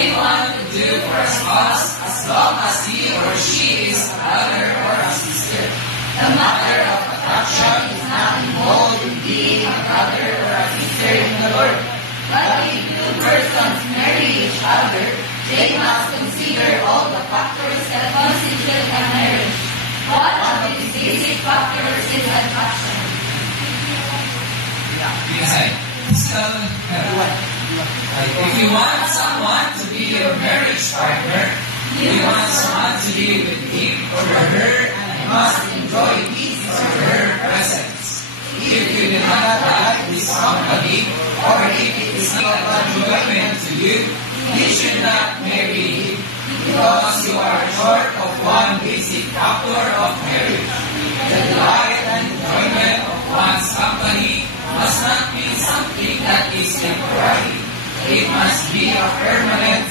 anyone could do for a spouse as long as he or she is a brother or a sister. The matter of attraction is not involved in being a brother or a sister in the Lord. But if two persons marry each other, they must consider all the factors that constitute a marriage. One of these basic factors is attraction. If you want someone to be your marriage partner, you want someone to be with him or her, and must enjoy his or her presence. If you do not like this company, or if it is not an enjoyment to you, you should not marry him, because you are short of one basic factor of marriage. The delight and enjoyment of one's company must not be something that is temporary. It must be a permanent